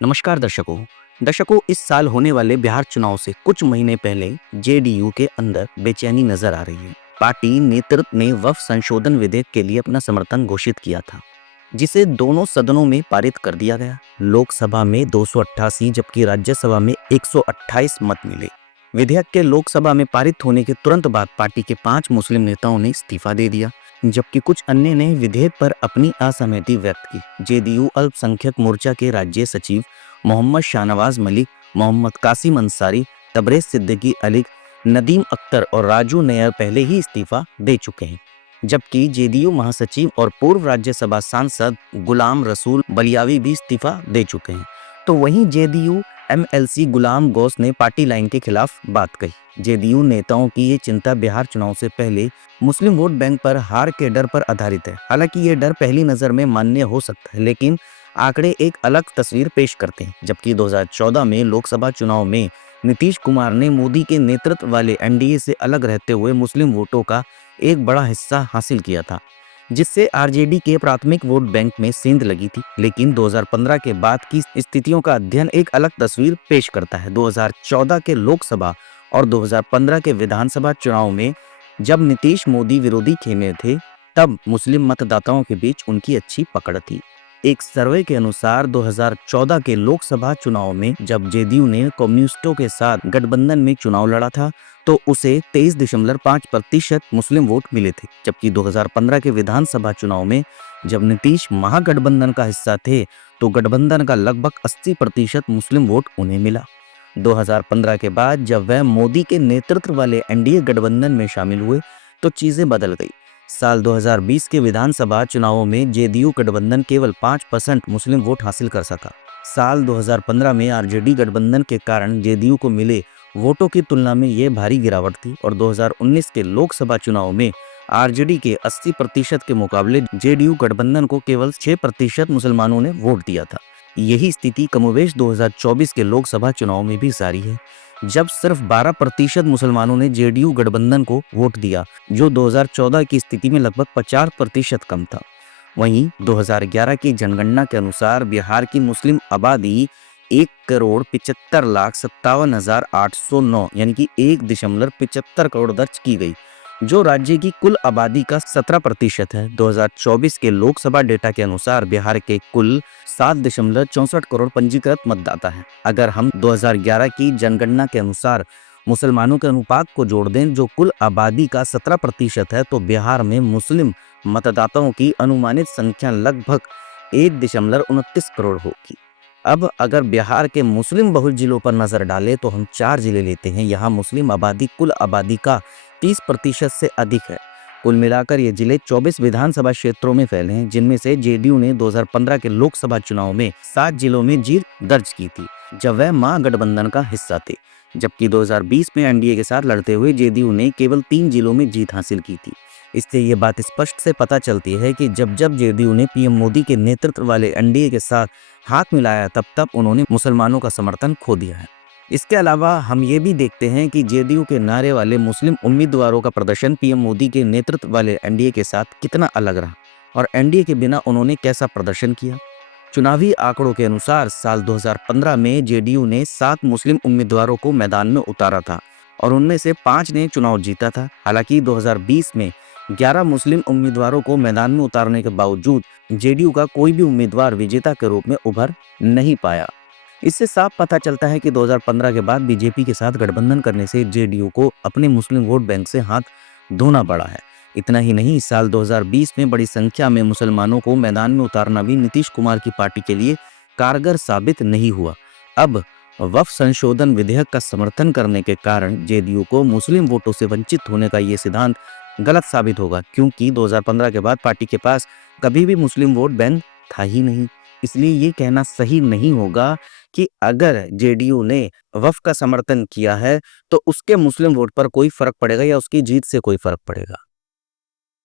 नमस्कार दर्शकों इस साल होने वाले बिहार चुनाव से कुछ महीने पहले जेडीयू के अंदर बेचैनी नजर आ रही है। पार्टी नेतृत्व ने वक्फ संशोधन विधेयक के लिए अपना समर्थन घोषित किया था, जिसे दोनों सदनों में पारित कर दिया गया। लोकसभा में 288 जबकि राज्यसभा में 128 मत मिले। विधेयक के लोकसभा में पारित होने के तुरंत बाद पार्टी के 5 मुस्लिम नेताओं ने इस्तीफा दे दिया, जबकि कुछ अन्य ने विधेयक पर अपनी असहमति व्यक्त की। जेडीयू अल्पसंख्यक मोर्चा के राज्य सचिव मोहम्मद शाहनवाज मलिक, मोहम्मद कासिम अंसारी, तबरेज सिद्दीकी अली, नदीम अख्तर और राजू नैयर पहले ही इस्तीफा दे चुके हैं, जबकि जेडीयू महासचिव और पूर्व राज्यसभा सांसद गुलाम रसूल बलियावी भी इस्तीफा दे चुके हैं। तो वहीं जेडीयू एमएलसी गुलाम गौस ने पार्टी लाइन के खिलाफ बात कही। जेडीयू नेताओं की ये चिंता बिहार चुनाव से पहले मुस्लिम वोट बैंक पर हार के डर पर आधारित है। हालांकि ये डर पहली नजर में मान्य हो सकता है, लेकिन आंकड़े एक अलग तस्वीर पेश करते हैं। जबकि 2014 में लोकसभा चुनाव में नीतीश कुमार ने मोदी के नेतृत्व वाले एनडीए से अलग रहते हुए मुस्लिम वोटों का एक बड़ा हिस्सा हासिल किया था, जिससे आरजेडी के प्राथमिक वोट बैंक में सेंध लगी थी। लेकिन 2015 के बाद की स्थितियों का अध्ययन एक अलग तस्वीर पेश करता है। 2014 के लोकसभा और 2015 के विधानसभा चुनाव में जब नीतीश मोदी विरोधी खेमे थे, तब मुस्लिम मतदाताओं के बीच उनकी अच्छी पकड़ थी। एक सर्वे के अनुसार 2014 के लोकसभा चुनाव में जब जेडीयू ने कम्युनिस्टों के साथ गठबंधन में चुनाव लड़ा था, तो उसे 23.5% मुस्लिम वोट मिले थे। जबकि 2015 के विधानसभा चुनाव में जब नीतीश महागठबंधन का हिस्सा थे, तो गठबंधन का लगभग 80% मुस्लिम वोट उन्हें मिला। 2015 के बाद जब वह मोदी के नेतृत्व वाले एनडीए गठबंधन में शामिल हुए, तो चीजें बदल गई। साल 2020 के विधानसभा चुनावों में जेडीयू गठबंधन केवल 5% मुस्लिम वोट हासिल कर सका। साल 2015 में आरजेडी गठबंधन के कारण जेडीयू को मिले वोटों की तुलना में ये भारी गिरावट थी और 2019 के लोकसभा चुनाव में आरजेडी के 80% के मुकाबले जेडीयू गठबंधन को केवल 6% मुसलमानों ने वोट दिया था। यही स्थिति कमोबेश 2024 के लोकसभा चुनाव में भी जारी है, जब सिर्फ 12% मुसलमानों ने जेडीयू गठबंधन को वोट दिया, जो 2014 की स्थिति में लगभग 50% कम था। वहीं 2011 की जनगणना के अनुसार बिहार की मुस्लिम आबादी 1,75,57,809 यानी कि 1.75 करोड़ दर्ज की गई, जो राज्य की कुल आबादी का 17% है। 2024 के लोकसभा डेटा के अनुसार बिहार के कुल 7.64 करोड़ पंजीकृत मतदाता हैं। अगर हम 2011 की जनगणना के अनुसार मुसलमानों के अनुपात को जोड़ दें, जो कुल आबादी का 17% है, तो बिहार में मुस्लिम मतदाताओं की अनुमानित संख्या लगभग 1.29 करोड़ होगी। अब अगर बिहार के मुस्लिम बहुल जिलों पर नजर डालें, तो हम 4 जिले लेते हैं। यहाँ मुस्लिम आबादी कुल आबादी का 30% से अधिक है। कुल मिलाकर ये जिले 24 विधानसभा क्षेत्रों में फैले हैं, जिनमें से जेडीयू ने 2015 के लोकसभा चुनाव में 7 जिलों में जीत दर्ज की थी, जब वह महागठबंधन का हिस्सा थे। जबकि 2020 में एनडीए के साथ लड़ते हुए जेडीयू ने केवल 3 जिलों में जीत हासिल की थी। इससे ये बात स्पष्ट से पता चलती है कि जब जब जेडीयू ने पीएम मोदी के नेतृत्व वाले एनडीए के साथ हाथ मिलाया, तब तब उन्होंने मुसलमानों का समर्थन खो दिया है। इसके अलावा हम ये भी देखते हैं कि जेडीयू के नारे वाले मुस्लिम उम्मीदवारों का प्रदर्शन पीएम मोदी के नेतृत्व वाले एनडीए के साथ कितना अलग रहा और एनडीए के बिना उन्होंने कैसा प्रदर्शन किया। चुनावी आंकड़ों के अनुसार साल 2015 में जेडीयू ने 7 मुस्लिम उम्मीदवारों को मैदान में उतारा था और उनमें से 5 ने चुनाव जीता था। हालांकि 2020 में 11 मुस्लिम उम्मीदवारों को मैदान में उतारने के बावजूद जेडीयू का कोई भी उम्मीदवार विजेता के रूप में उभर नहीं पाया। इससे साफ पता चलता है कि 2015 के बाद बीजेपी के साथ गठबंधन करने से जेडीयू को अपने मुस्लिम वोट बैंक से हाथ धोना पड़ा है। इतना ही नहीं, साल 2020 में बड़ी संख्या में मुसलमानों को मैदान में उतारना भी नीतीश कुमार की पार्टी के लिए कारगर साबित नहीं हुआ। अब वक्फ संशोधन विधेयक का समर्थन करने के कारण जेडीयू को मुस्लिम वोटों से वंचित होने का ये सिद्धांत गलत साबित होगा, क्योंकि 2015 के बाद पार्टी के पास कभी भी मुस्लिम वोट बैंक था ही नहीं। इसलिए ये कहना सही नहीं होगा कि अगर जेडीयू ने वक्फ का समर्थन किया है, तो उसके मुस्लिम वोट पर कोई फर्क पड़ेगा या उसकी जीत से कोई फर्क पड़ेगा।